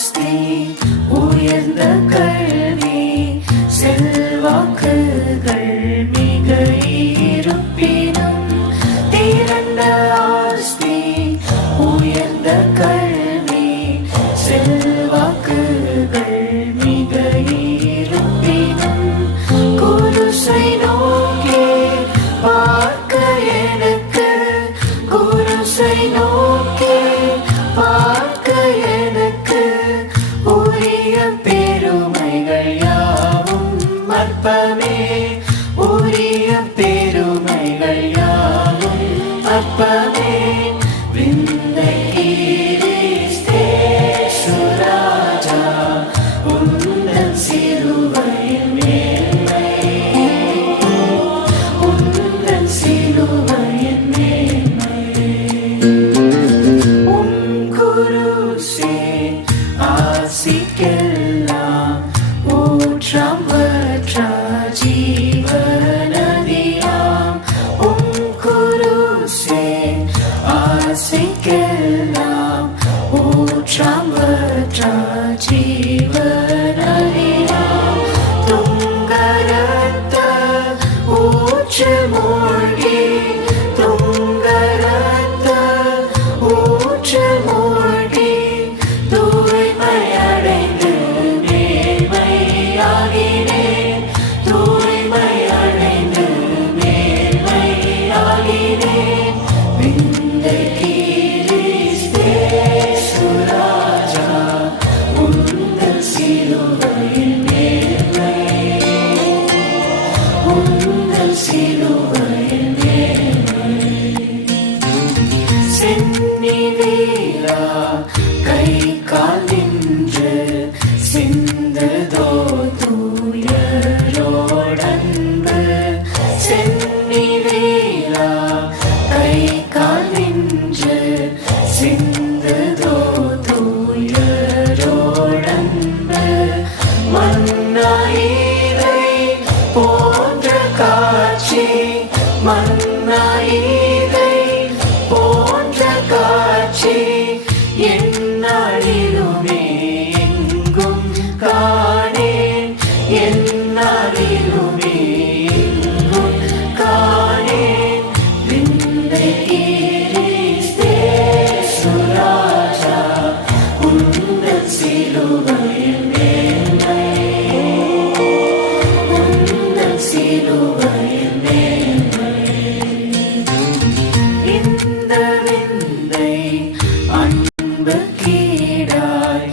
ஆஸ்தி உயர்ந்த கல்வி செல்வாக்குகள் மிக இருப்பினும் திரண்ட ஆஸ்தி உயர்ந்த கல்வி செல்வாக்குகள் மிக இருப்பினும் குருசை நோக்கி பார்க்க எனக்கு குருசை நோக்கி பார்க்க எனக்கு உரிய பெருமைகள் யாவும் அற்பமே உரிய பெருமைகள் யாவும் அற்பமே விந்தை கிறிஸ்தே சுராஜா உந்தன் சிலுவையின் மேன்மை உந்தன் சிலுவையின் மேன்மை குருசே ஆசிக்கெல்லாம் ஊற்றாம் வற்ற ஜீவநதியாம் குருசே ஆசிக்கெல்லாம் ஊற்றாம் வற்ற ஜீவநதியாம் துங்கரத்த ஊற்று மூழ்கி துங்கரத்த ஊற்று மூழ்கி தூய்மையடைந்து மேன்மையாகினேன் தூய்மையடைந்து மேன்மையாகினேன் விந்தை கிறிஸ்தே சுராஜா உந்தன் சிலுவையின் மேன்மை உந்தன் சிலுவையின் மேன்மை சென்னிவேலா கை கால் நின்று சிந்ததோ தூயரோடன்பு சென்னிவேலா கை கால் நின்று சிந்ததோ தூயரோடன்பு மன்னாயிரை போன்ற காட்சி மன்னாயிரை போன்ற காட்சி எந்நாளிலுமே எங்கும் காணேன் எந்நாளிலுமே எங்கும் காணேன் விந்தை கிறிஸ்தே சுராஜா உந்தன் சிலுவையின் மேன்மை உந்தன் சிலுவையின் மேன்மை இந்த விந்தை அன்பு கீடாய்